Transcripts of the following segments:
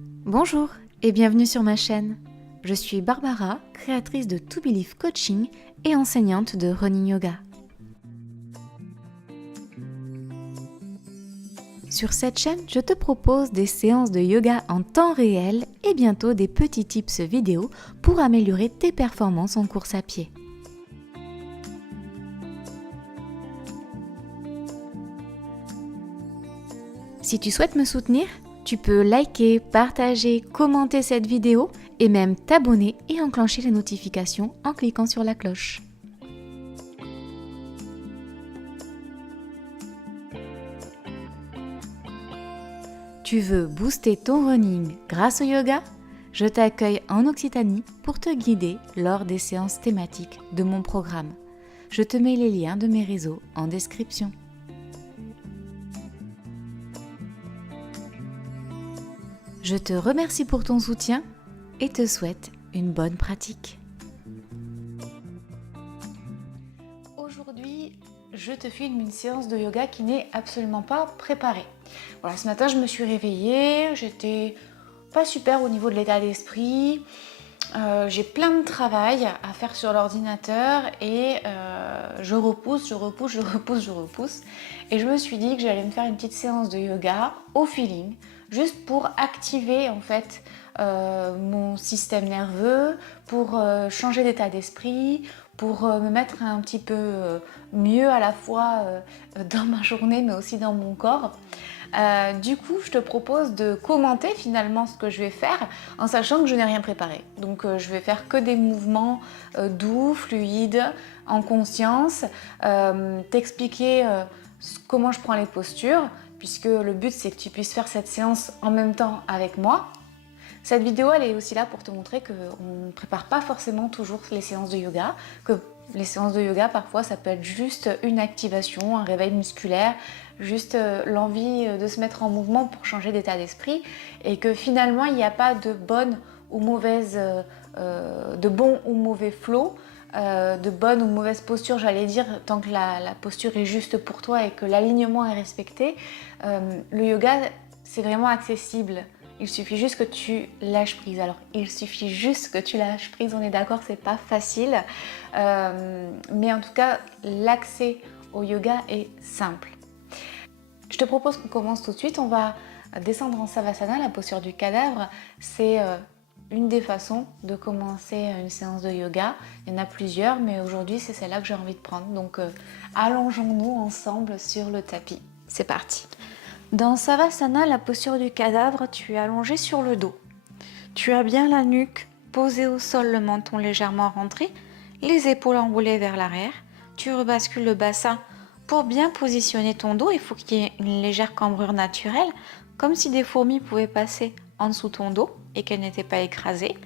Bonjour et bienvenue sur ma chaîne. Je suis Barbara, créatrice de To Believe Coaching et enseignante de Running Yoga. Sur cette chaîne, je te propose des séances de yoga en temps réel et bientôt des petits tips vidéo pour améliorer tes performances en course à pied. Si tu souhaites me soutenir, tu peux liker, partager, commenter cette vidéo et même t'abonner et enclencher les notifications en cliquant sur la cloche. Tu veux booster ton running grâce au yoga? Je t'accueille en Occitanie pour te guider lors des séances thématiques de mon programme. Je te mets les liens de mes réseaux en description. Je te remercie pour ton soutien et te souhaite une bonne pratique. Aujourd'hui, je te filme une séance de yoga qui n'est absolument pas préparée. Voilà, ce matin, je me suis réveillée, j'étais pas super au niveau de l'état d'esprit. J'ai plein de travail à faire sur l'ordinateur et je repousse. Et je me suis dit que j'allais me faire une petite séance de yoga au feeling, juste pour activer en fait mon système nerveux, pour changer d'état d'esprit, pour me mettre un petit peu mieux à la fois dans ma journée mais aussi dans mon corps. Du coup, je te propose de commenter finalement ce que je vais faire en sachant que je n'ai rien préparé. Donc je vais faire que des mouvements doux, fluides, en conscience, t'expliquer comment je prends les postures, puisque le but c'est que tu puisses faire cette séance en même temps avec moi. Cette vidéo, elle est aussi là pour te montrer qu'on ne prépare pas forcément toujours les séances de yoga, que les séances de yoga, parfois, ça peut être juste une activation, un réveil musculaire, juste l'envie de se mettre en mouvement pour changer d'état d'esprit, et que finalement, il n'y a pas de bonne ou mauvaise, de bon ou mauvais flow, de bonne ou mauvaise posture, j'allais dire, tant que la posture est juste pour toi et que l'alignement est respecté. Le yoga, c'est vraiment accessible. Il suffit juste que tu lâches prise. Alors, il suffit juste que tu lâches prise, on est d'accord, c'est pas facile. Mais en tout cas, l'accès au yoga est simple. Je te propose qu'on commence tout de suite. On va descendre en Savasana, la posture du cadavre. C'est une des façons de commencer une séance de yoga. Il y en a plusieurs, mais aujourd'hui, c'est celle-là que j'ai envie de prendre. Donc, allongeons-nous ensemble sur le tapis. C'est parti. Dans Savasana, la posture du cadavre, tu es allongé sur le dos. Tu as bien la nuque posée au sol, le menton légèrement rentré, les épaules enroulées vers l'arrière. Tu rebascules le bassin pour bien positionner ton dos. Il faut qu'il y ait une légère cambrure naturelle, comme si des fourmis pouvaient passer en dessous ton dos et qu'elles n'étaient pas écrasées.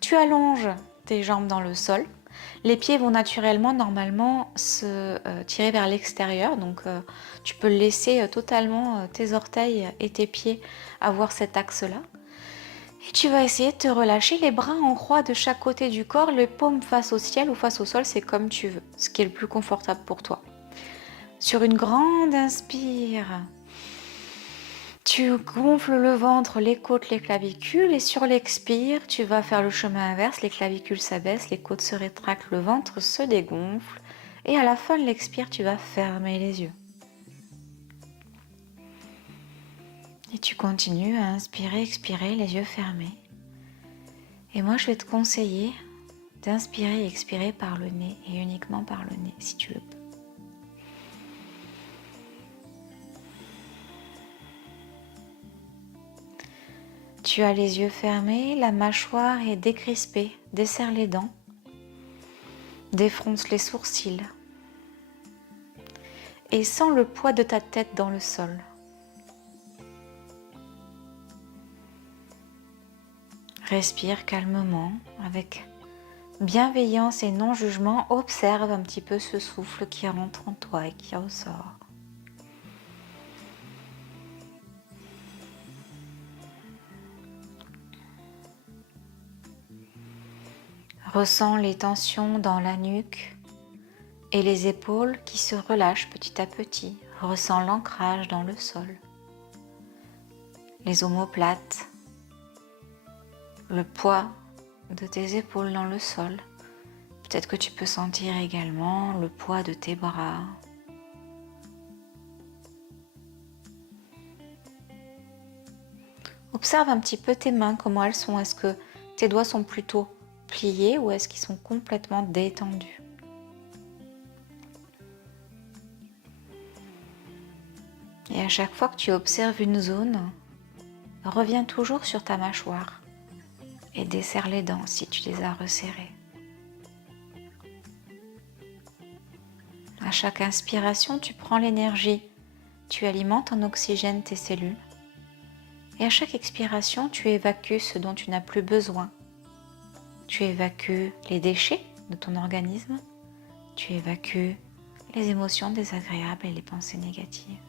Tu allonges tes jambes dans le sol. Les pieds vont normalement se tirer vers l'extérieur, donc tu peux laisser totalement tes orteils et tes pieds avoir cet axe-là. Et tu vas essayer de te relâcher les bras en croix de chaque côté du corps, les paumes face au ciel ou face au sol, c'est comme tu veux, ce qui est le plus confortable pour toi. Sur une grande inspire, tu gonfles le ventre, les côtes, les clavicules et sur l'expire, tu vas faire le chemin inverse, les clavicules s'abaissent, les côtes se rétractent, le ventre se dégonfle et à la fin de l'expire, tu vas fermer les yeux. Et tu continues à inspirer, expirer, les yeux fermés. Et moi, je vais te conseiller d'inspirer et expirer par le nez et uniquement par le nez si tu le peux. Tu as les yeux fermés, la mâchoire est décrispée, desserre les dents, défronce les sourcils et sens le poids de ta tête dans le sol. Respire calmement, avec bienveillance et non-jugement, observe un petit peu ce souffle qui rentre en toi et qui ressort. Ressens les tensions dans la nuque et les épaules qui se relâchent petit à petit. Ressens l'ancrage dans le sol, les omoplates le poids de tes épaules dans le sol. Peut-être que tu peux sentir également le poids de tes bras. Observe un petit peu tes mains, comment elles sont. Est-ce que tes doigts sont plutôt pliés ou est-ce qu'ils sont complètement détendus? Et à chaque fois que tu observes une zone, reviens toujours sur ta mâchoire et desserre les dents si tu les as resserrées. À chaque inspiration, tu prends l'énergie, tu alimentes en oxygène tes cellules. Et à chaque expiration, tu évacues ce dont tu n'as plus besoin. Tu évacues les déchets de ton organisme, tu évacues les émotions désagréables et les pensées négatives.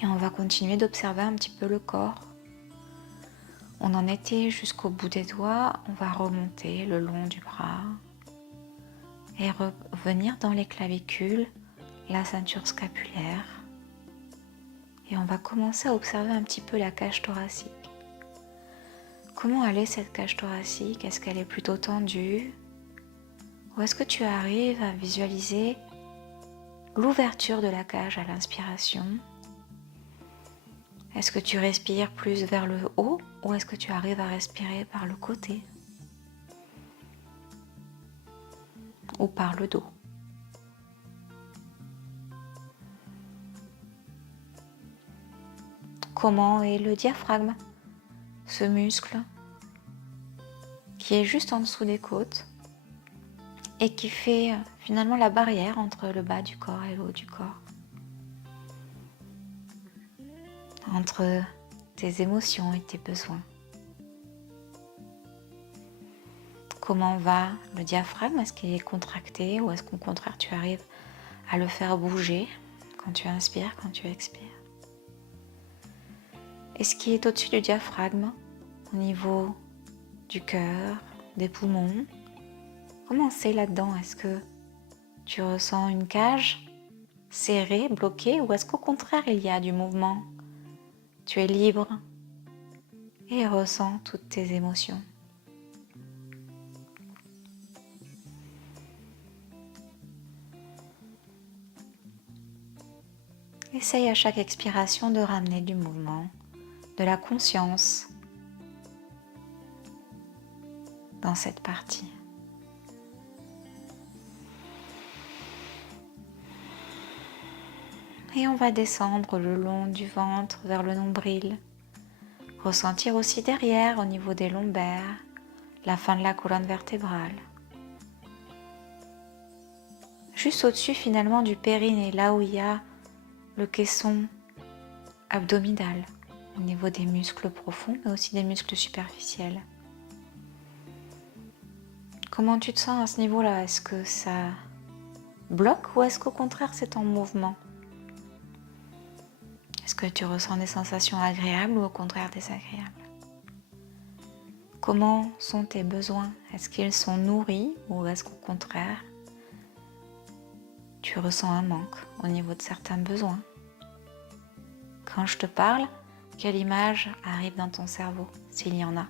Et on va continuer d'observer un petit peu le corps. On en était jusqu'au bout des doigts, on va remonter le long du bras et revenir dans les clavicules, la ceinture scapulaire. Et on va commencer à observer un petit peu la cage thoracique. Comment elle est cette cage thoracique? Est-ce qu'elle est plutôt tendue? Ou est-ce que tu arrives à visualiser l'ouverture de la cage à l'inspiration? Est-ce que tu respires plus vers le haut ou est-ce que tu arrives à respirer par le côté ou par le dos? Comment est le diaphragme, ce muscle qui est juste en dessous des côtes et qui fait finalement la barrière entre le bas du corps et le haut du corps, entre tes émotions et tes besoins? Comment va le diaphragme? Est-ce qu'il est contracté ou est-ce qu'au contraire tu arrives à le faire bouger quand tu inspires, quand tu expires? Et ce qui est au-dessus du diaphragme, au niveau du cœur, des poumons, comment c'est là-dedans? Est-ce que tu ressens une cage serrée, bloquée, ou est-ce qu'au contraire il y a du mouvement? Tu es libre et ressens toutes tes émotions. Essaye à chaque expiration de ramener du mouvement, de la conscience dans cette partie. Et on va descendre le long du ventre vers le nombril. Ressentir aussi derrière, au niveau des lombaires, la fin de la colonne vertébrale. Juste au-dessus finalement du périnée, là où il y a le caisson abdominal, au niveau des muscles profonds, mais aussi des muscles superficiels. Comment tu te sens à ce niveau-là? Est-ce que ça bloque ou est-ce qu'au contraire c'est en mouvement? Est-ce que tu ressens des sensations agréables ou au contraire désagréables? Comment sont tes besoins? Est-ce qu'ils sont nourris ou est-ce qu'au contraire tu ressens un manque au niveau de certains besoins? Quand je te parle, quelle image arrive dans ton cerveau, s'il y en a?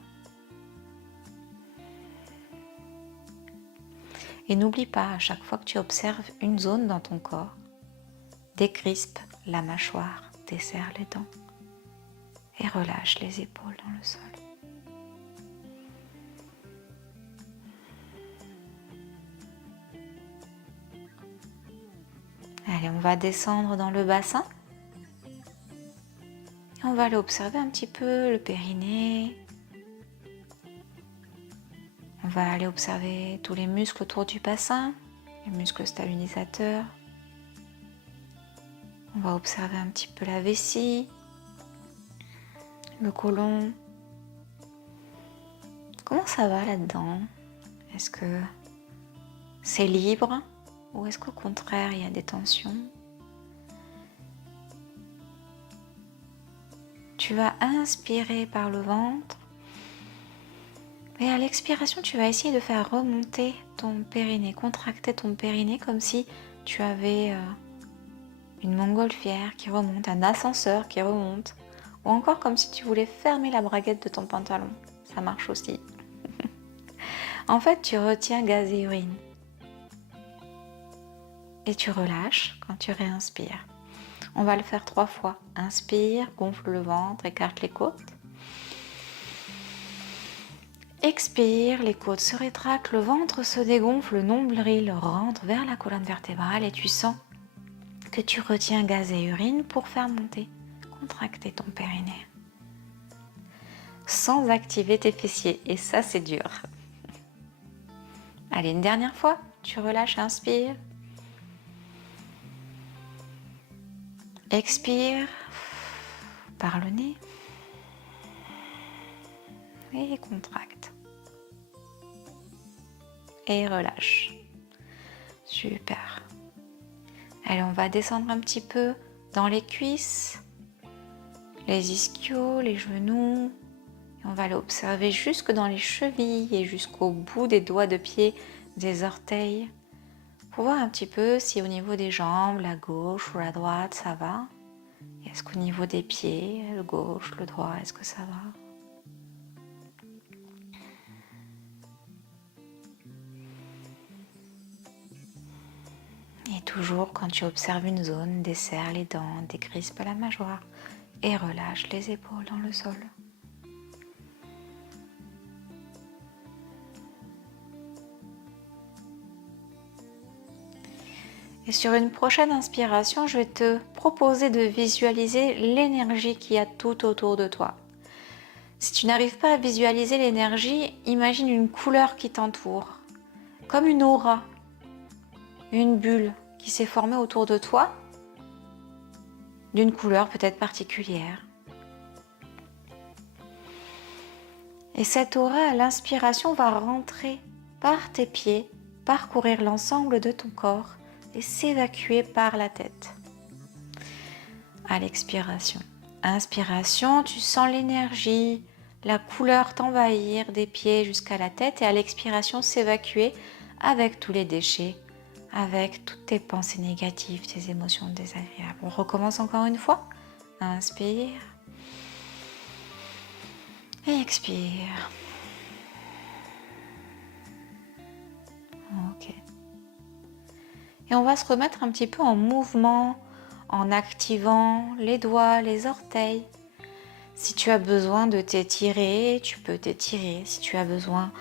Et n'oublie pas, à chaque fois que tu observes une zone dans ton corps, décrispe la mâchoire, desserre les dents et relâche les épaules dans le sol. Allez, on va descendre dans le bassin. Et on va aller observer un petit peu le périnée. On va aller observer tous les muscles autour du bassin, les muscles stabilisateurs. On va observer un petit peu la vessie, le côlon. Comment ça va là-dedans? Est-ce que c'est libre ou est-ce qu'au contraire il y a des tensions? Tu vas inspirer par le ventre et à l'expiration tu vas essayer de faire remonter ton périnée, contracter ton périnée comme si tu avais une montgolfière qui remonte, un ascenseur qui remonte, ou encore comme si tu voulais fermer la braguette de ton pantalon. Ça marche aussi. En fait, tu retiens gaz et urine. Et tu relâches quand tu réinspires. On va le faire 3 fois. Inspire, gonfle le ventre, écarte les côtes. Expire, les côtes se rétractent, le ventre se dégonfle, le nombril rentre vers la colonne vertébrale et tu sens que tu retiens gaz et urine pour faire monter, contracter ton périnée. Sans activer tes fessiers, et ça c'est dur. Allez, une dernière fois, tu relâches, inspire. Expire par le nez et contracte. Et relâche. Super. Allez, on va descendre un petit peu dans les cuisses, les ischios, les genoux. Et on va aller observer jusque dans les chevilles et jusqu'au bout des doigts de pied, des orteils. Pour voir un petit peu si au niveau des jambes, la gauche ou la droite, ça va. Et est-ce qu'au niveau des pieds, le gauche, le droit, est-ce que ça va? Et toujours, quand tu observes une zone, desserre les dents, décrispe la mâchoire et relâche les épaules dans le sol. Et sur une prochaine inspiration, je vais te proposer de visualiser l'énergie qu'il y a tout autour de toi. Si tu n'arrives pas à visualiser l'énergie, imagine une couleur qui t'entoure, comme une aura, une bulle qui s'est formée autour de toi, d'une couleur peut-être particulière. Et cette aura, à l'inspiration, va rentrer par tes pieds, parcourir l'ensemble de ton corps et s'évacuer par la tête. À l'expiration. Inspiration, tu sens l'énergie, la couleur t'envahir des pieds jusqu'à la tête et à l'expiration s'évacuer avec tous les déchets, avec toutes tes pensées négatives, tes émotions désagréables. On recommence encore une fois. Inspire. Et expire. Ok. Et on va se remettre un petit peu en mouvement, en activant les doigts, les orteils. Si tu as besoin de t'étirer, tu peux t'étirer. Si tu as besoin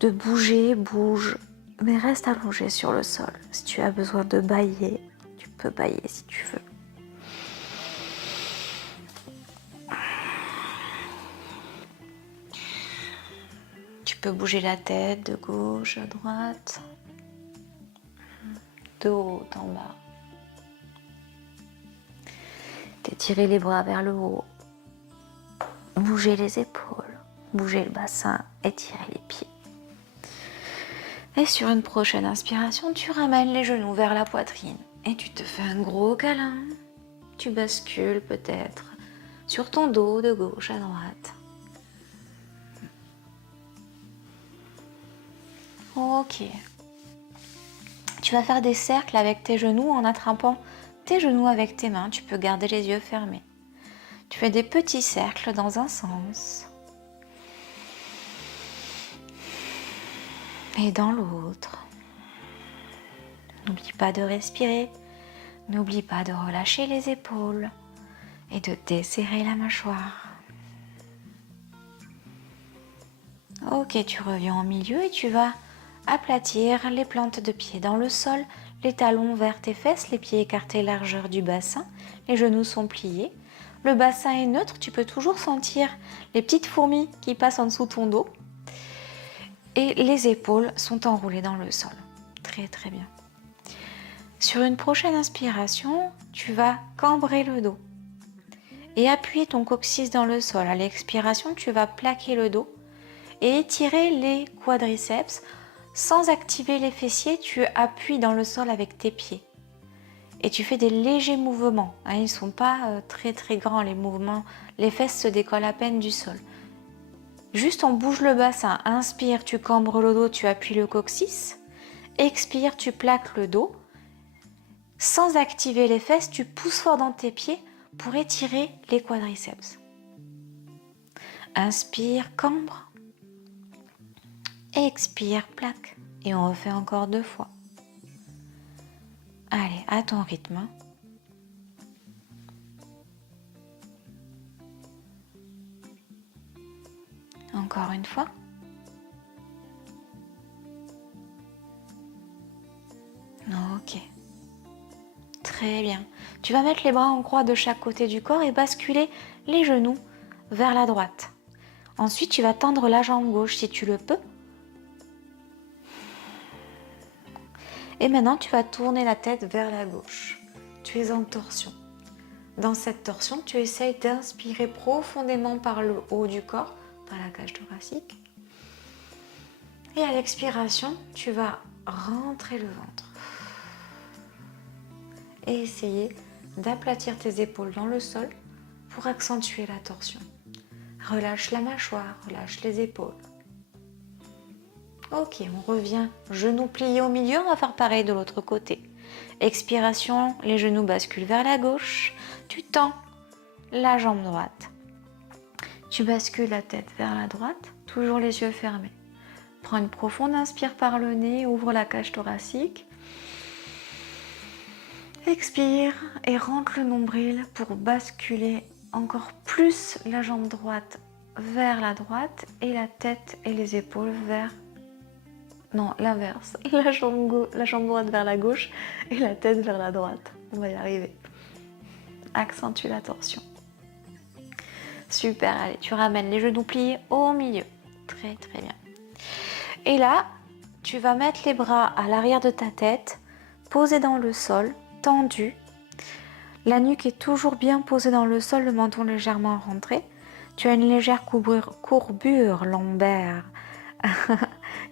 de bouger, bouge. Mais reste allongé sur le sol. Si tu as besoin de bâiller, tu peux bâiller si tu veux. Tu peux bouger la tête de gauche à droite, de haut en bas. T'étirer les bras vers le haut. Bouger les épaules, bouger le bassin, étirer les pieds. Et sur une prochaine inspiration, tu ramènes les genoux vers la poitrine et tu te fais un gros câlin. Tu bascules peut-être sur ton dos de gauche à droite. Ok. Tu vas faire des cercles avec tes genoux en attrapant tes genoux avec tes mains. Tu peux garder les yeux fermés. Tu fais des petits cercles dans un sens et dans l'autre. N'oublie pas de respirer, n'oublie pas de relâcher les épaules et de desserrer la mâchoire. Ok, tu reviens au milieu et tu vas aplatir les plantes de pied dans le sol, les talons vers tes fesses, les pieds écartés largeur du bassin, les genoux sont pliés. Le bassin est neutre, tu peux toujours sentir les petites fourmis qui passent en dessous de ton dos. Et les épaules sont enroulées dans le sol. Très très bien. Sur une prochaine inspiration, tu vas cambrer le dos et appuyer ton coccyx dans le sol. À l'expiration, tu vas plaquer le dos et étirer les quadriceps. Sans activer les fessiers, tu appuies dans le sol avec tes pieds. Et tu fais des légers mouvements. Ils ne sont pas très très grands les mouvements. Les fesses se décollent à peine du sol. Juste on bouge le bassin. Inspire, tu cambres le dos, tu appuies le coccyx. Expire, tu plaques le dos. Sans activer les fesses, tu pousses fort dans tes pieds pour étirer les quadriceps. Inspire, cambre. Expire, plaque. Et on refait encore 2 fois. Allez, à ton rythme. Encore une fois. Ok. Très bien. Tu vas mettre les bras en croix de chaque côté du corps et basculer les genoux vers la droite. Ensuite, tu vas tendre la jambe gauche si tu le peux. Et maintenant, tu vas tourner la tête vers la gauche. Tu es en torsion. Dans cette torsion, tu essayes d'inspirer profondément par le haut du corps, par la cage thoracique. Et à l'expiration, tu vas rentrer le ventre. Et essayer d'aplatir tes épaules dans le sol pour accentuer la torsion. Relâche la mâchoire, relâche les épaules. Ok, on revient, genoux pliés au milieu, on va faire pareil de l'autre côté. Expiration, les genoux basculent vers la gauche, tu tends la jambe droite. Tu bascules la tête vers la droite, toujours les yeux fermés. Prends une profonde inspire par le nez, ouvre la cage thoracique. Expire et rentre le nombril pour basculer encore plus la jambe droite vers la droite et la tête et les épaules vers... Non, l'inverse. La jambe droite vers la gauche et la tête vers la droite. On va y arriver. Accentue la torsion. Super, allez, tu ramènes les genoux pliés au milieu. Très très bien. Et là, tu vas mettre les bras à l'arrière de ta tête, posés dans le sol, tendus. La nuque est toujours bien posée dans le sol, le menton légèrement rentré. Tu as une légère courbure lombaire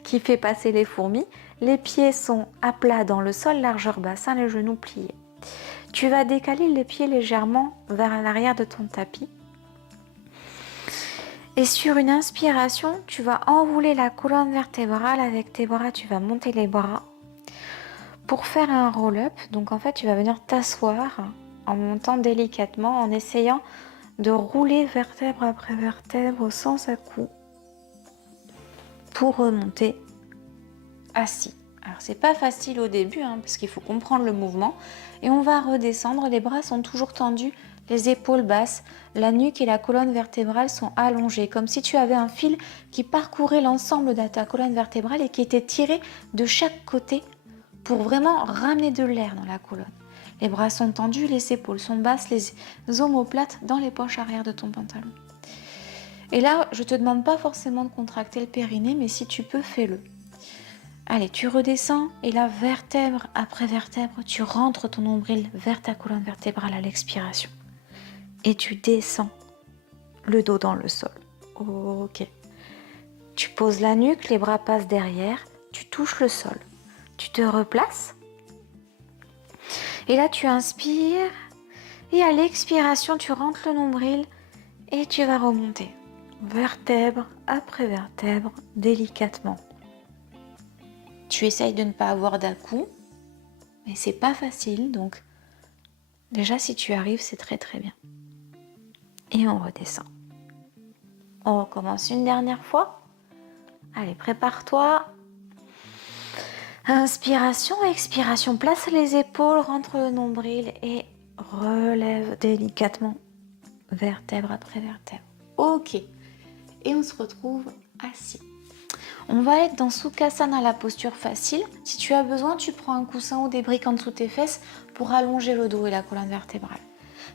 qui fait passer les fourmis. Les pieds sont à plat dans le sol, largeur bassin, les genoux pliés. Tu vas décaler les pieds légèrement vers l'arrière de ton tapis. Et sur une inspiration, tu vas enrouler la colonne vertébrale. Avec tes bras, tu vas monter les bras pour faire un roll-up. Donc en fait, tu vas venir t'asseoir en montant délicatement, en essayant de rouler vertèbre après vertèbre sans à-coups pour remonter assis. Alors c'est pas facile au début parce qu'il faut comprendre le mouvement et on va redescendre, les bras sont toujours tendus, les épaules basses, la nuque et la colonne vertébrale sont allongées comme si tu avais un fil qui parcourait l'ensemble de ta colonne vertébrale et qui était tiré de chaque côté pour vraiment ramener de l'air dans la colonne. Les bras sont tendus, les épaules sont basses, les omoplates dans les poches arrière de ton pantalon. Et là, je te demande pas forcément de contracter le périnée, mais si tu peux, fais-le. Allez, tu redescends et là, vertèbre après vertèbre, tu rentres ton nombril vers ta colonne vertébrale à l'expiration. Et tu descends le dos dans le sol. Ok. Tu poses la nuque, les bras passent derrière, tu touches le sol. Tu te replaces. Et là, tu inspires. Et à l'expiration, tu rentres le nombril et tu vas remonter. Vertèbre après vertèbre, délicatement. Tu essayes de ne pas avoir d'à-coups, mais c'est pas facile, donc déjà si tu arrives, c'est très très bien. Et on redescend. On recommence une dernière fois. Allez, prépare-toi. Inspiration, expiration, place les épaules, rentre le nombril et relève délicatement, vertèbre après vertèbre. Ok, et on se retrouve assis. On va être dans Sukhasana, la posture facile. Si tu as besoin, tu prends un coussin ou des briques en dessous de tes fesses pour allonger le dos et la colonne vertébrale.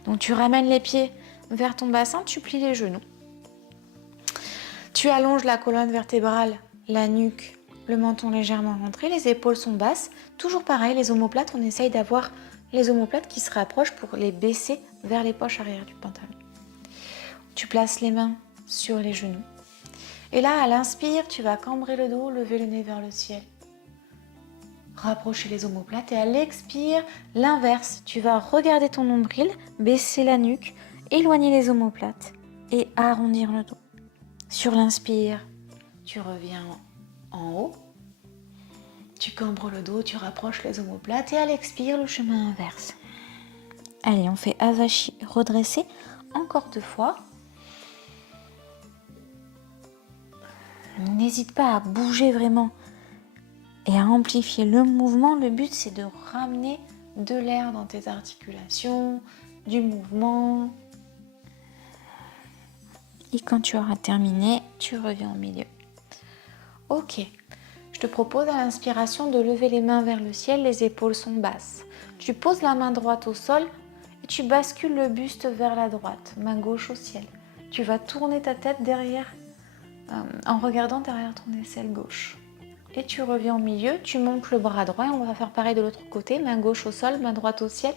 Donc tu ramènes les pieds vers ton bassin, tu plies les genoux. Tu allonges la colonne vertébrale, la nuque, le menton légèrement rentré, les épaules sont basses. Toujours pareil, les omoplates, on essaye d'avoir les omoplates qui se rapprochent pour les baisser vers les poches arrière du pantalon. Tu places les mains sur les genoux. Et là, à l'inspire, tu vas cambrer le dos, lever le nez vers le ciel. Rapprocher les omoplates et à l'expire, l'inverse. Tu vas regarder ton nombril, baisser la nuque, éloigner les omoplates et arrondir le dos. Sur l'inspire, tu reviens en haut. Tu cambres le dos, tu rapproches les omoplates et à l'expire, le chemin inverse. Allez, on fait avachi, redresser encore 2 fois. N'hésite pas à bouger vraiment et à amplifier le mouvement. Le but, c'est de ramener de l'air dans tes articulations, du mouvement. Et quand tu auras terminé, tu reviens au milieu. Ok. Je te propose à l'inspiration de lever les mains vers le ciel, les épaules sont basses. Tu poses la main droite au sol et tu bascules le buste vers la droite, main gauche au ciel. Tu vas tourner ta tête derrière, en regardant derrière ton aisselle gauche. Et tu reviens au milieu, tu montes le bras droit et on va faire pareil de l'autre côté, main gauche au sol, main droite au ciel.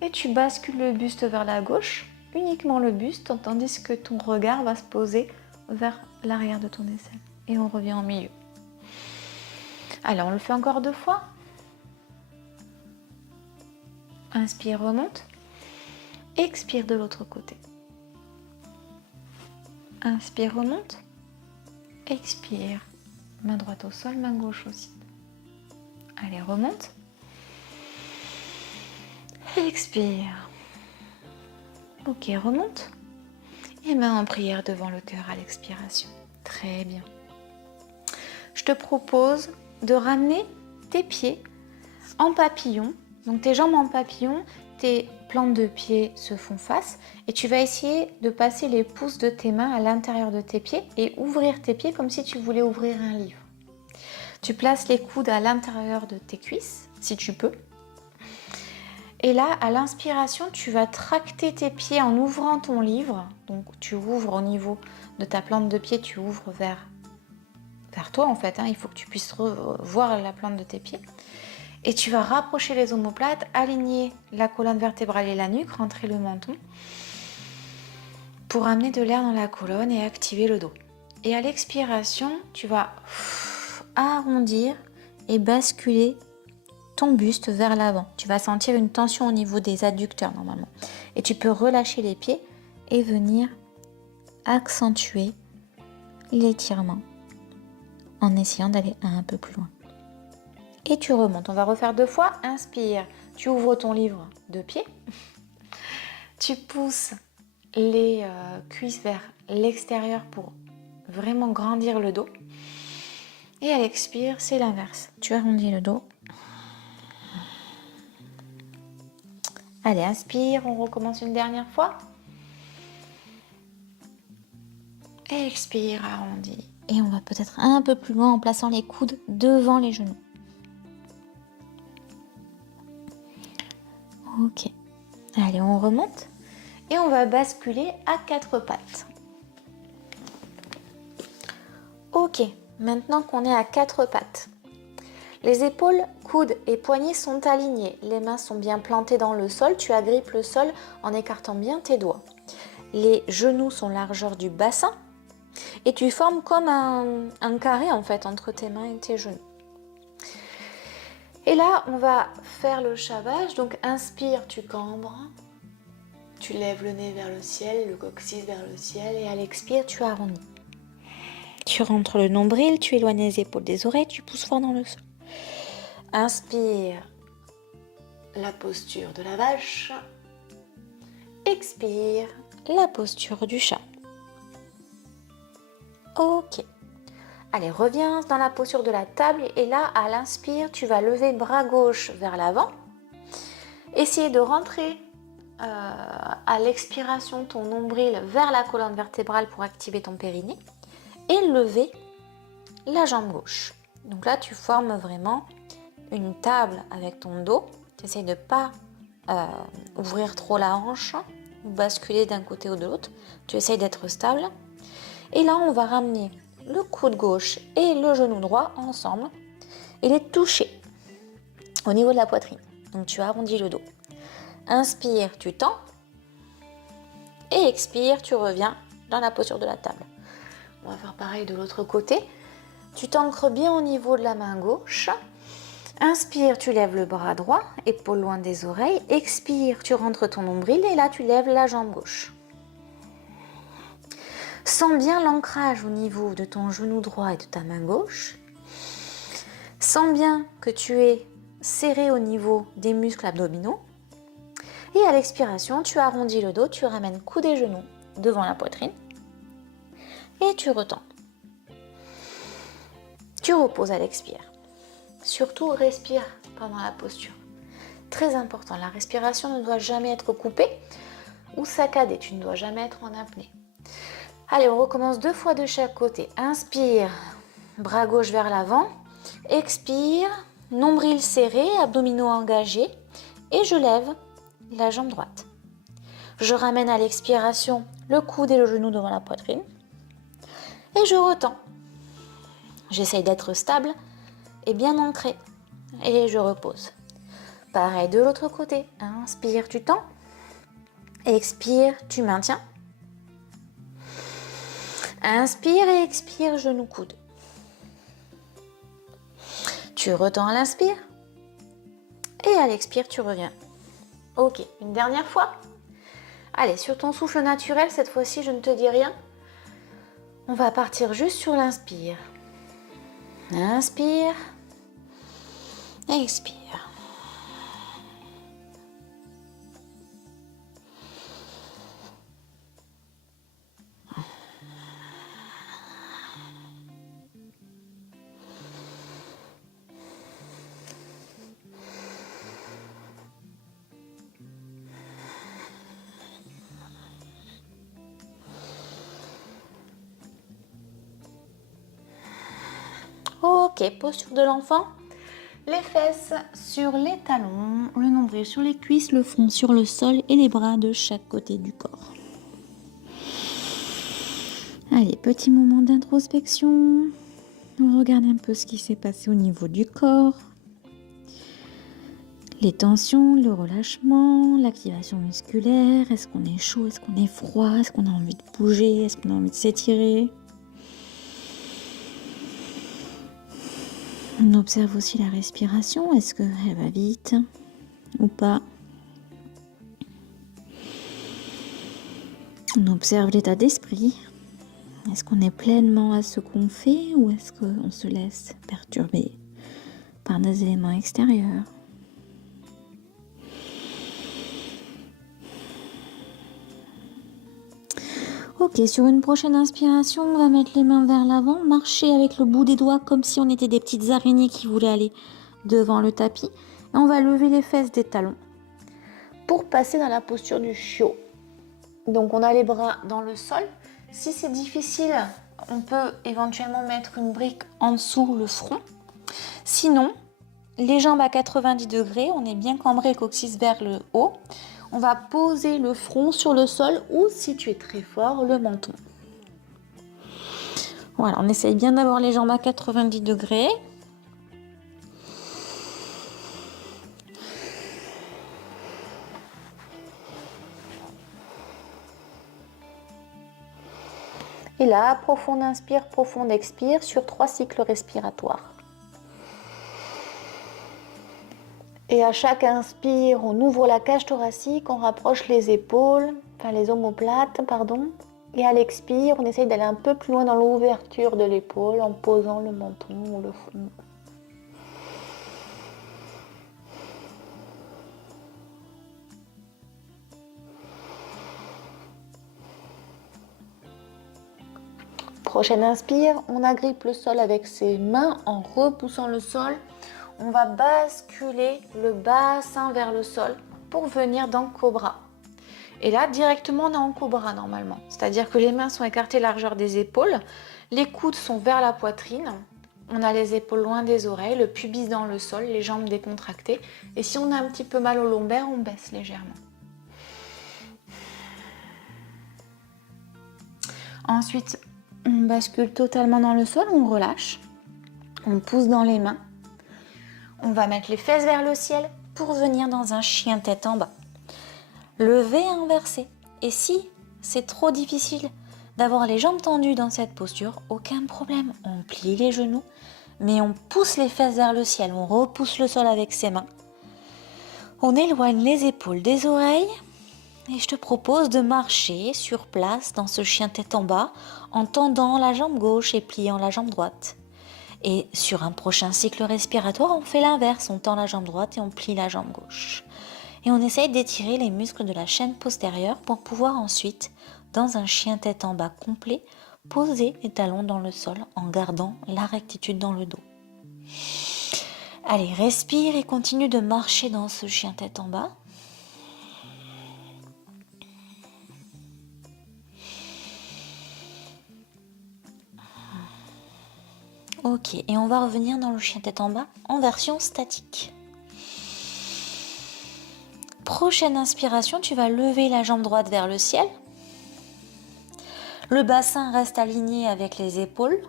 Et tu bascules le buste vers la gauche, uniquement le buste, tandis que ton regard va se poser vers l'arrière de ton aisselle. Et on revient au milieu. Alors, on le fait encore 2 fois. Inspire, remonte. Expire de l'autre côté. Inspire, remonte. Expire. Main droite au sol, main gauche aussi. Allez, remonte. Expire. Ok, remonte. Et main en prière devant le cœur à l'expiration. Très bien. Je te propose de ramener tes pieds en papillon. Donc tes jambes en papillon, tes plantes de pied se font face et tu vas essayer de passer les pouces de tes mains à l'intérieur de tes pieds et ouvrir tes pieds comme si tu voulais ouvrir un livre. Tu places les coudes à l'intérieur de tes cuisses, si tu peux. Et là, à l'inspiration, tu vas tracter tes pieds en ouvrant ton livre. Donc tu ouvres au niveau de ta plante de pied, tu ouvres vers toi en fait. Il faut que tu puisses voir la plante de tes pieds. Et tu vas rapprocher les omoplates, aligner la colonne vertébrale et la nuque, rentrer le menton pour amener de l'air dans la colonne et activer le dos. Et à l'expiration, tu vas arrondir et basculer ton buste vers l'avant. Tu vas sentir une tension au niveau des adducteurs normalement. Et tu peux relâcher les pieds et venir accentuer l'étirement en essayant d'aller un peu plus loin. Et tu remontes. On va refaire 2 fois. Inspire. Tu ouvres ton livre de pied. Tu pousses les cuisses vers l'extérieur pour vraiment grandir le dos. Et à l'expire, c'est l'inverse. Tu arrondis le dos. Allez, inspire. On recommence une dernière fois. Expire, arrondi. Et on va peut-être un peu plus loin en plaçant les coudes devant les genoux. Ok. Allez, on remonte. Et on va basculer à 4 pattes. Ok, maintenant qu'on est à 4 pattes. Les épaules, coudes et poignets sont alignés. Les mains sont bien plantées dans le sol. Tu agrippes le sol en écartant bien tes doigts. Les genoux sont largeur du bassin. Et tu formes comme un carré en fait entre tes mains et tes genoux. Et là, on va faire le chavage. Donc inspire, tu cambres. Tu lèves le nez vers le ciel, le coccyx vers le ciel. Et à l'expire, tu arrondis. Tu rentres le nombril, tu éloignes les épaules des oreilles, tu pousses fort dans le sol. Inspire, la posture de la vache. Expire, la posture du chat. Ok. Allez, reviens dans la posture de la table et là, à l'inspire, tu vas lever bras gauche vers l'avant. Essayer de rentrer à l'expiration ton nombril vers la colonne vertébrale pour activer ton périnée et lever la jambe gauche. Donc là, tu formes vraiment une table avec ton dos. Tu essayes de ne pas ouvrir trop la hanche ou basculer d'un côté ou de l'autre. Tu essayes d'être stable. Et là, on va ramener le coude gauche et le genou droit ensemble et les toucher au niveau de la poitrine. Donc, tu arrondis le dos. Inspire, tu tends. Et expire, tu reviens dans la posture de la table. On va faire pareil de l'autre côté. Tu t'ancres bien au niveau de la main gauche. Inspire, tu lèves le bras droit, épaule loin des oreilles. Expire, tu rentres ton nombril et là, tu lèves la jambe gauche. Sens bien l'ancrage au niveau de ton genou droit et de ta main gauche. Sens bien que tu es serré au niveau des muscles abdominaux. Et à l'expiration, tu arrondis le dos, tu ramènes coude et genoux devant la poitrine. Et tu retends. Tu reposes à l'expire. Surtout, respire pendant la posture. Très important, la respiration ne doit jamais être coupée ou saccadée. Tu ne dois jamais être en apnée. Allez, on recommence 2 fois de chaque côté. Inspire, bras gauche vers l'avant. Expire, nombril serré, abdominaux engagés. Et je lève la jambe droite. Je ramène à l'expiration le coude et le genou devant la poitrine. Et je retends. J'essaye d'être stable et bien ancré. Et je repose. Pareil de l'autre côté. Inspire, tu tends. Expire, tu maintiens. Inspire et expire, genou, coude. Tu retends à l'inspire. Et à l'expire, tu reviens. Ok, une dernière fois. Allez, sur ton souffle naturel, cette fois-ci, je ne te dis rien. On va partir juste sur l'inspire. Inspire. Expire. Ok, posture de l'enfant. Les fesses sur les talons, le nombril sur les cuisses, le front sur le sol et les bras de chaque côté du corps. Allez, petit moment d'introspection. On regarde un peu ce qui s'est passé au niveau du corps. Les tensions, le relâchement, l'activation musculaire. Est-ce qu'on est chaud? Est-ce qu'on est froid? Est-ce qu'on a envie de bouger? Est-ce qu'on a envie de s'étirer? On observe aussi la respiration. Est-ce qu'elle va vite ou pas? On observe l'état d'esprit. Est-ce qu'on est pleinement à ce qu'on fait ou est-ce qu'on se laisse perturber par des éléments extérieurs? Ok, sur une prochaine inspiration, on va mettre les mains vers l'avant, marcher avec le bout des doigts comme si on était des petites araignées qui voulaient aller devant le tapis. Et on va lever les fesses des talons pour passer dans la posture du chiot. Donc on a les bras dans le sol. Si c'est difficile, on peut éventuellement mettre une brique en dessous le front. Sinon, les jambes à 90 degrés, on est bien cambré, coccyx vers le haut. On va poser le front sur le sol ou, si tu es très fort, le menton. Voilà, on essaye bien d'avoir les jambes à 90 degrés. Et là, profonde inspire, profonde expire sur 3 cycles respiratoires. Et à chaque inspire, on ouvre la cage thoracique, on rapproche les épaules, enfin les omoplates, pardon. Et à l'expire, on essaye d'aller un peu plus loin dans l'ouverture de l'épaule en posant le menton ou le front. Prochaine inspire, on agrippe le sol avec ses mains en repoussant le sol. On va basculer le bassin vers le sol pour venir dans Cobra. Et là, directement, on est en Cobra normalement. C'est-à-dire que les mains sont écartées largeur des épaules, les coudes sont vers la poitrine, on a les épaules loin des oreilles, le pubis dans le sol, les jambes décontractées. Et si on a un petit peu mal au lombaire, on baisse légèrement. Ensuite, on bascule totalement dans le sol, on relâche, on pousse dans les mains. On va mettre les fesses vers le ciel pour venir dans un chien tête en bas. Lever et inverser. Et si c'est trop difficile d'avoir les jambes tendues dans cette posture, aucun problème. On plie les genoux, mais on pousse les fesses vers le ciel. On repousse le sol avec ses mains. On éloigne les épaules des oreilles. Et je te propose de marcher sur place dans ce chien tête en bas en tendant la jambe gauche et pliant la jambe droite. Et sur un prochain cycle respiratoire, on fait l'inverse, on tend la jambe droite et on plie la jambe gauche. Et on essaye d'étirer les muscles de la chaîne postérieure pour pouvoir ensuite, dans un chien tête en bas complet, poser les talons dans le sol en gardant la rectitude dans le dos. Allez, respire et continue de marcher dans ce chien tête en bas. Ok, et on va revenir dans le chien tête en bas en version statique. Prochaine inspiration, tu vas lever la jambe droite vers le ciel. Le bassin reste aligné avec les épaules.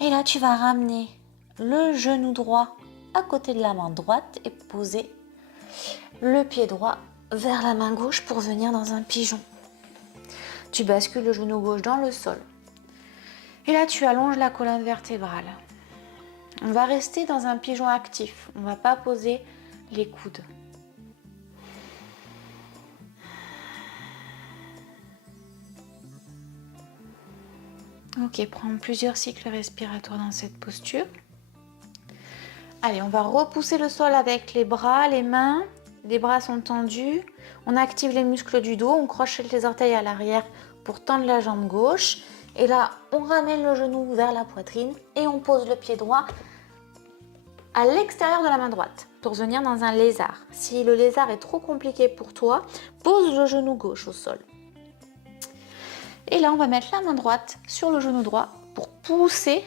Et là, tu vas ramener le genou droit à côté de la main droite et poser le pied droit vers la main gauche pour venir dans un pigeon. Tu bascules le genou gauche dans le sol. Et là, tu allonges la colonne vertébrale. On va rester dans un pigeon actif. On ne va pas poser les coudes. Ok, prends plusieurs cycles respiratoires dans cette posture. Allez, on va repousser le sol avec les bras, les mains. Les bras sont tendus. On active les muscles du dos. On crochette les orteils à l'arrière pour tendre la jambe gauche. Et là, on ramène le genou vers la poitrine et on pose le pied droit à l'extérieur de la main droite pour venir dans un lézard. Si le lézard est trop compliqué pour toi, pose le genou gauche au sol. Et là, on va mettre la main droite sur le genou droit pour pousser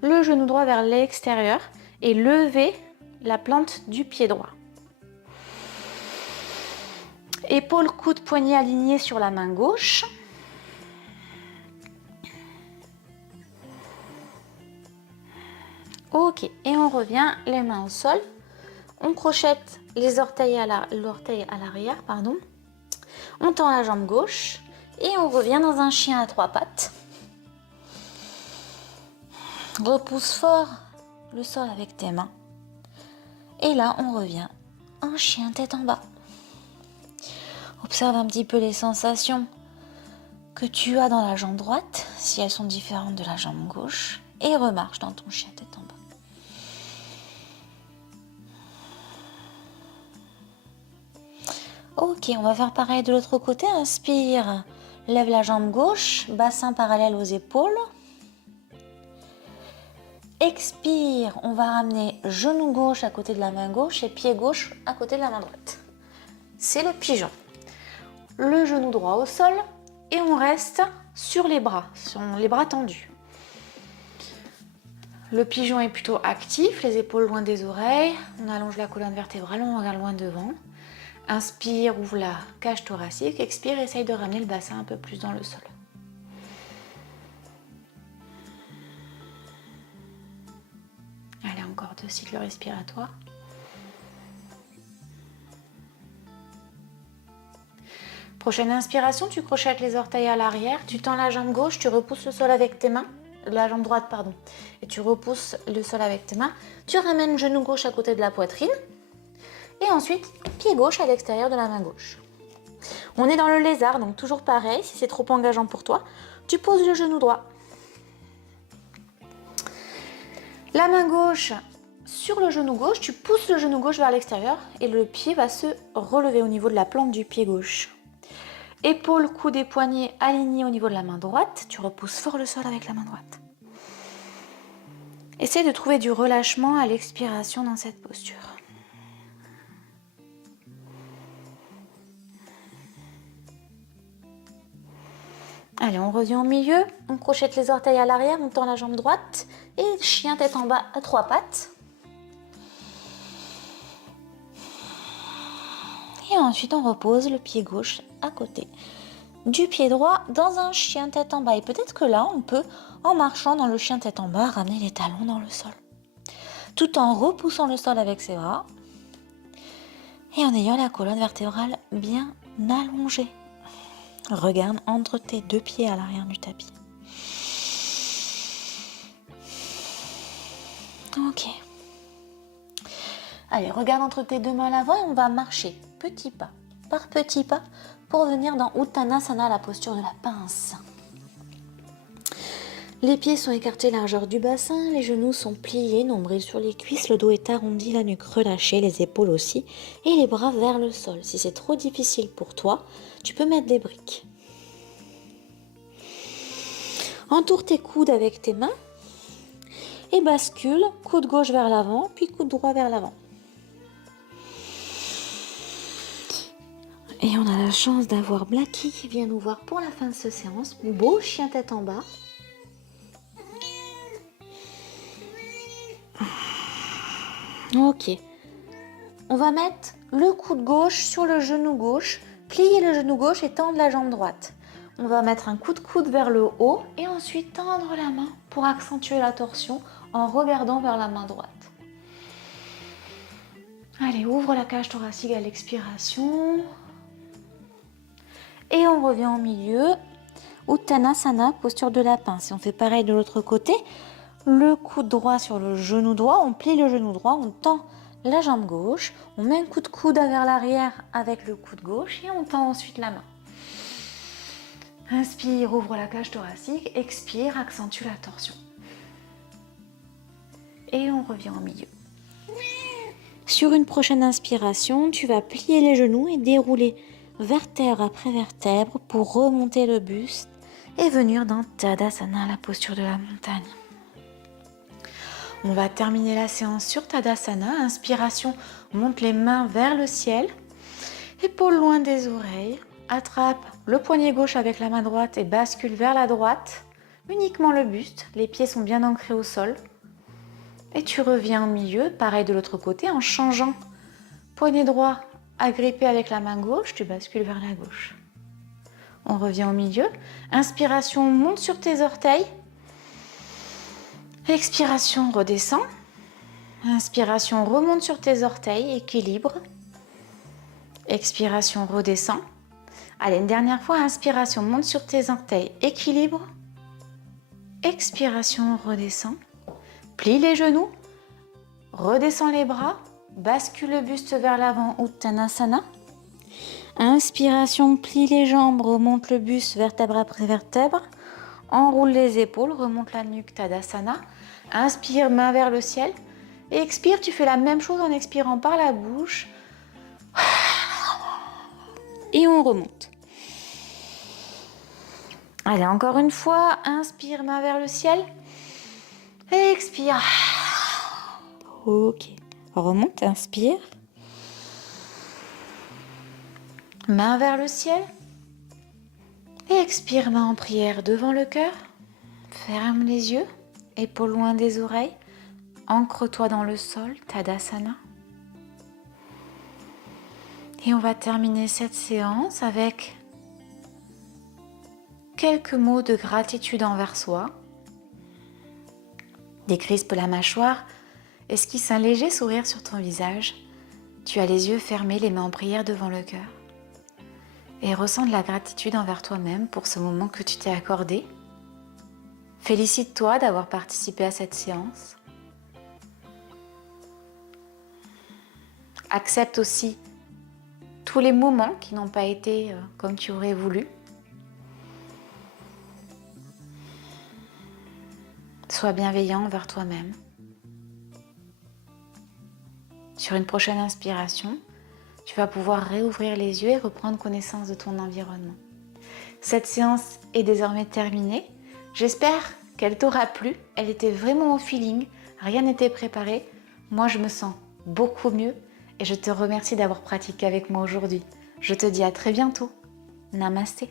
le genou droit vers l'extérieur et lever la plante du pied droit. Épaules, coudes, poignets alignés sur la main gauche. Ok, et on revient les mains au sol. On crochette les orteils l'orteil à l'arrière, pardon. On tend la jambe gauche et on revient dans un chien à trois pattes. Repousse fort le sol avec tes mains. Et là, on revient en chien tête en bas. Observe un petit peu les sensations que tu as dans la jambe droite, si elles sont différentes de la jambe gauche, et remarche dans ton chien tête en bas. Ok, on va faire pareil de l'autre côté. Inspire, lève la jambe gauche, bassin parallèle aux épaules. Expire, on va ramener genou gauche à côté de la main gauche et pied gauche à côté de la main droite. C'est le pigeon. Le genou droit au sol et on reste sur les bras tendus. Le pigeon est plutôt actif, les épaules loin des oreilles. On allonge la colonne vertébrale, on regarde loin devant. Inspire, ouvre la cage thoracique. Expire, essaye de ramener le bassin un peu plus dans le sol. Allez, encore 2 cycles respiratoires. Prochaine inspiration, tu crochettes les orteils à l'arrière, tu tends la jambe gauche, tu repousses le sol avec tes mains, la jambe droite, pardon, et tu repousses le sol avec tes mains. Tu ramènes genou gauche à côté de la poitrine et ensuite pied gauche à l'extérieur de la main gauche. On est dans le lézard, donc toujours pareil, si c'est trop engageant pour toi, tu poses le genou droit. La main gauche sur le genou gauche, tu pousses le genou gauche vers l'extérieur et le pied va se relever au niveau de la plante du pied gauche. Épaules, coudes et poignets alignés au niveau de la main droite, tu repousses fort le sol avec la main droite. Essaie de trouver du relâchement à l'expiration dans cette posture. Allez, on revient au milieu, on crochette les orteils à l'arrière, on tend la jambe droite et chien tête en bas à 3 pattes. Et ensuite, on repose le pied gauche à côté du pied droit dans un chien tête en bas. Et peut-être que là, on peut, en marchant dans le chien tête en bas, ramener les talons dans le sol. Tout en repoussant le sol avec ses bras et en ayant la colonne vertébrale bien allongée. Regarde entre tes 2 pieds à l'arrière du tapis. Ok. Allez, regarde entre tes 2 mains à l'avant et on va marcher petit pas par petit pas pour venir dans Uttanasana, la posture de la pince. Les pieds sont écartés largeur du bassin, les genoux sont pliés, nombril sur les cuisses, le dos est arrondi, la nuque relâchée, les épaules aussi, et les bras vers le sol. Si c'est trop difficile pour toi, tu peux mettre des briques. Entoure tes coudes avec tes mains et bascule, coude gauche vers l'avant, puis coude droit vers l'avant. Et on a la chance d'avoir Blacky qui vient nous voir pour la fin de cette séance. Beau chien tête en bas. Ok. On va mettre le coude gauche sur le genou gauche, plier le genou gauche et tendre la jambe droite. On va mettre un coup de coude vers le haut et ensuite tendre la main pour accentuer la torsion en regardant vers la main droite. Allez, ouvre la cage thoracique à l'expiration. Et on revient au milieu. Uttanasana, posture de lapin. Si on fait pareil de l'autre côté, le coude droit sur le genou droit, on plie le genou droit, on tend la jambe gauche, on met un coup de coude vers l'arrière avec le coude gauche et on tend ensuite la main. Inspire, ouvre la cage thoracique, expire, accentue la torsion. Et on revient au milieu. Sur une prochaine inspiration, tu vas plier les genoux et dérouler vertèbre après vertèbre pour remonter le buste et venir dans Tadasana, la posture de la montagne. On va terminer la séance sur Tadasana. Inspiration, monte les mains vers le ciel, épaules loin des oreilles. Attrape le poignet gauche avec la main droite et bascule vers la droite, uniquement le buste, les pieds sont bien ancrés au sol. Et tu reviens au milieu, pareil de l'autre côté, en changeant. Poignet droit agrippé avec la main gauche, tu bascules vers la gauche. On revient au milieu. Inspiration, monte sur tes orteils. Expiration, redescend. Inspiration, remonte sur tes orteils, équilibre. Expiration, redescend. Allez, une dernière fois, inspiration, monte sur tes orteils, équilibre. Expiration, redescend. Plie les genoux, redescends les bras, bascule le buste vers l'avant, Uttanasana. Inspiration, plie les jambes, remonte le buste, vertèbre après vertèbre. Enroule les épaules, remonte la nuque, Tadasana. Inspire, main vers le ciel. Et expire, tu fais la même chose en expirant par la bouche. Et on remonte. Allez, encore une fois, inspire, main vers le ciel. Expire. Ok. Remonte, inspire. Main vers le ciel. Expire, main en prière devant le cœur. Ferme les yeux. Épaules loin des oreilles. Ancre-toi dans le sol, Tadasana. Et on va terminer cette séance avec quelques mots de gratitude envers soi. Décrispe la mâchoire, esquisse un léger sourire sur ton visage. Tu as les yeux fermés, les mains en prière devant le cœur. Et ressens de la gratitude envers toi-même pour ce moment que tu t'es accordé. Félicite-toi d'avoir participé à cette séance. Accepte aussi tous les moments qui n'ont pas été comme tu aurais voulu. Sois bienveillant envers toi-même. Sur une prochaine inspiration, tu vas pouvoir réouvrir les yeux et reprendre connaissance de ton environnement. Cette séance est désormais terminée. J'espère qu'elle t'aura plu. Elle était vraiment au feeling. Rien n'était préparé. Moi, je me sens beaucoup mieux et je te remercie d'avoir pratiqué avec moi aujourd'hui. Je te dis à très bientôt. Namasté.